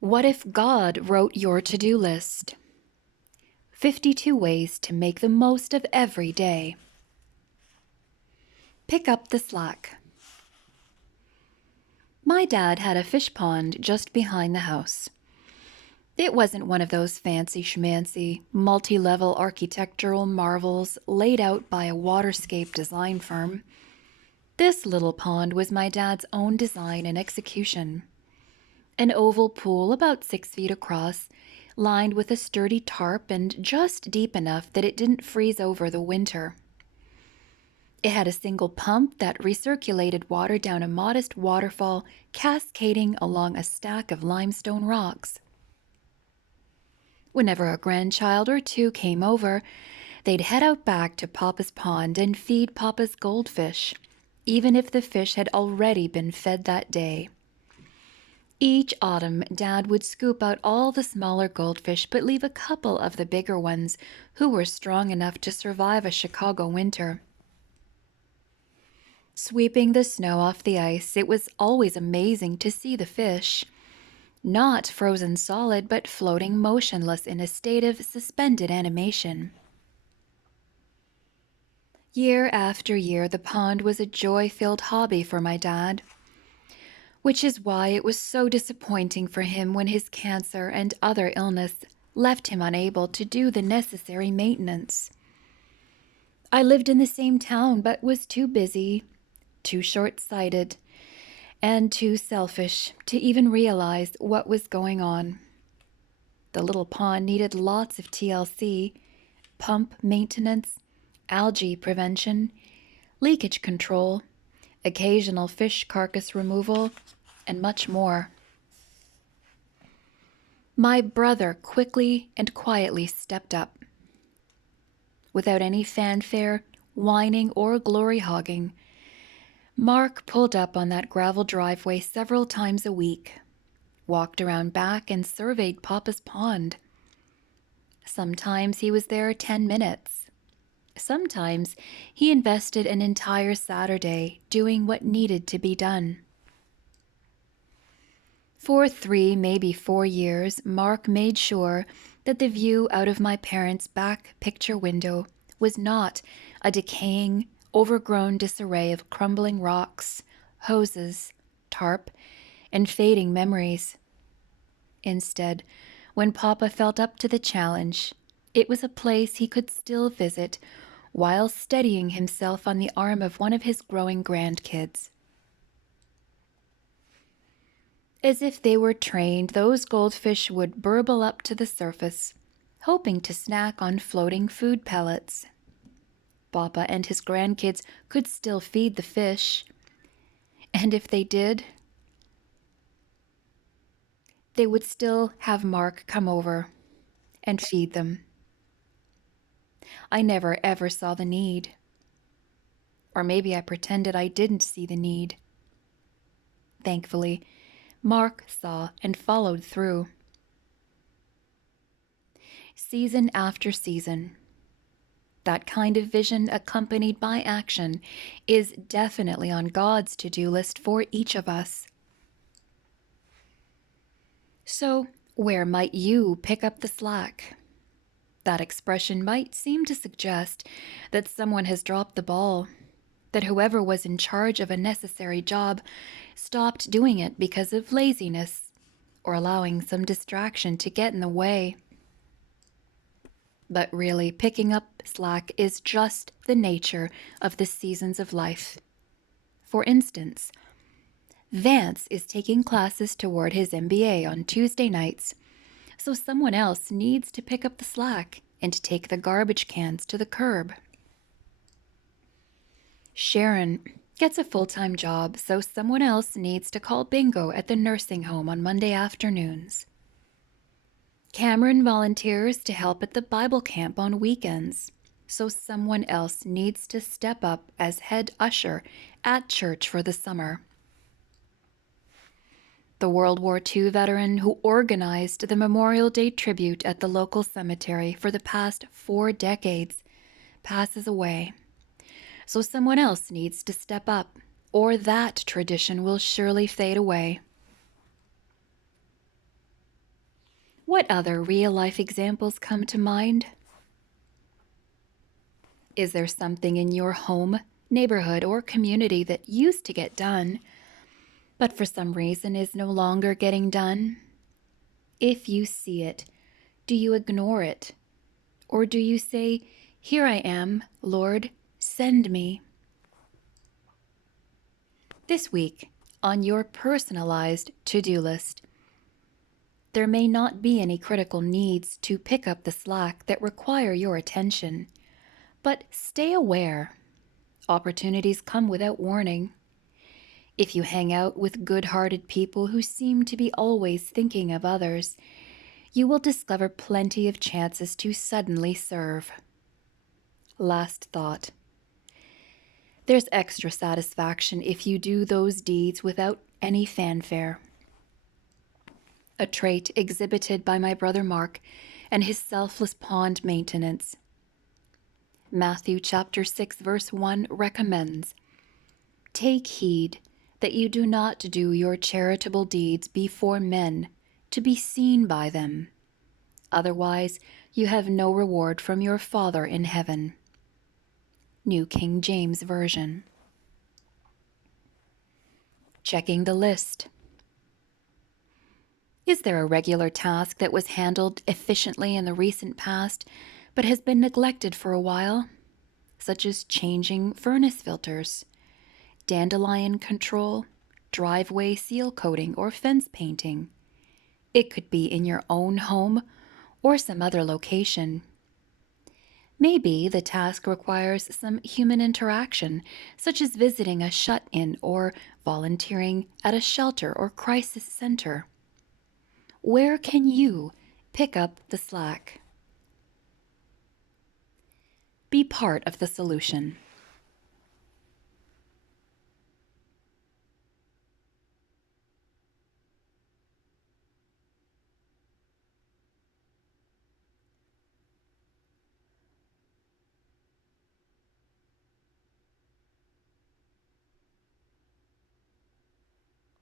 What if God wrote your to-do list? 52 ways to make the most of every day. Pick up the slack. My dad had a fish pond just behind the house. It wasn't one of those fancy schmancy, multi-level architectural marvels laid out by a waterscape design firm. This little pond was my dad's own design and execution. An oval pool about 6 feet across, lined with a sturdy tarp and just deep enough that it didn't freeze over the winter. It had a single pump that recirculated water down a modest waterfall cascading along a stack of limestone rocks. Whenever a grandchild or two came over, they'd head out back to Papa's pond and feed Papa's goldfish, even if the fish had already been fed that day. Each autumn, Dad would scoop out all the smaller goldfish but leave a couple of the bigger ones who were strong enough to survive a Chicago winter. Sweeping the snow off the ice, it was always amazing to see the fish. Not frozen solid, but floating motionless in a state of suspended animation. Year after year, the pond was a joy-filled hobby for my dad, which is why it was so disappointing for him when his cancer and other illness left him unable to do the necessary maintenance. I lived in the same town, but was too busy, too short-sighted, and too selfish to even realize what was going on. The little pond needed lots of TLC, pump maintenance, algae prevention, leakage control, occasional fish carcass removal, and much more. My brother quickly and quietly stepped up. Without any fanfare, whining, or glory-hogging, Mark pulled up on that gravel driveway several times a week, walked around back and surveyed Papa's pond. Sometimes he was there 10 minutes. Sometimes he invested an entire Saturday doing what needed to be done. For 3, maybe 4 years, Mark made sure that the view out of my parents' back picture window was not a decaying, overgrown disarray of crumbling rocks, hoses, tarp, and fading memories. Instead, when Papa felt up to the challenge, it was a place he could still visit while steadying himself on the arm of one of his growing grandkids. As if they were trained, those goldfish would burble up to the surface, hoping to snack on floating food pellets. Papa and his grandkids could still feed the fish, and if they did, they would still have Mark come over and feed them. I never ever saw the need. Or maybe I pretended I didn't see the need. Thankfully, Mark saw and followed through. Season after season, that kind of vision accompanied by action is definitely on God's to-do list for each of us. So, where might you pick up the slack? That expression might seem to suggest that someone has dropped the ball, that whoever was in charge of a necessary job stopped doing it because of laziness or allowing some distraction to get in the way. But really, picking up slack is just the nature of the seasons of life. For instance, Vance is taking classes toward his MBA on Tuesday nights, so someone else needs to pick up the slack and take the garbage cans to the curb. Sharon gets a full-time job, so someone else needs to call bingo at the nursing home on Monday afternoons. Cameron volunteers to help at the Bible camp on weekends, so someone else needs to step up as head usher at church for the summer. The World War II veteran who organized the Memorial Day tribute at the local cemetery for the past 4 decades passes away, so someone else needs to step up, or that tradition will surely fade away. What other real-life examples come to mind? Is there something in your home, neighborhood, or community that used to get done, but for some reason is no longer getting done? If you see it, do you ignore it? Or do you say, "Here I am, Lord, send me"? This week, on your personalized to-do list, there may not be any critical needs to pick up the slack that require your attention, but stay aware. Opportunities come without warning. If you hang out with good-hearted people who seem to be always thinking of others, you will discover plenty of chances to suddenly serve. Last thought. There's extra satisfaction if you do those deeds without any fanfare. A trait exhibited by my brother Mark and his selfless pond maintenance. Matthew chapter 6 verse 1 recommends, "Take heed that you do not do your charitable deeds before men to be seen by them. Otherwise, you have no reward from your Father in heaven." New King James Version. Checking the list. Is there a regular task that was handled efficiently in the recent past but has been neglected for a while, such as changing furnace filters, dandelion control, driveway seal coating, or fence painting? It could be in your own home or some other location. Maybe the task requires some human interaction, such as visiting a shut-in or volunteering at a shelter or crisis center. Where can you pick up the slack? Be part of the solution.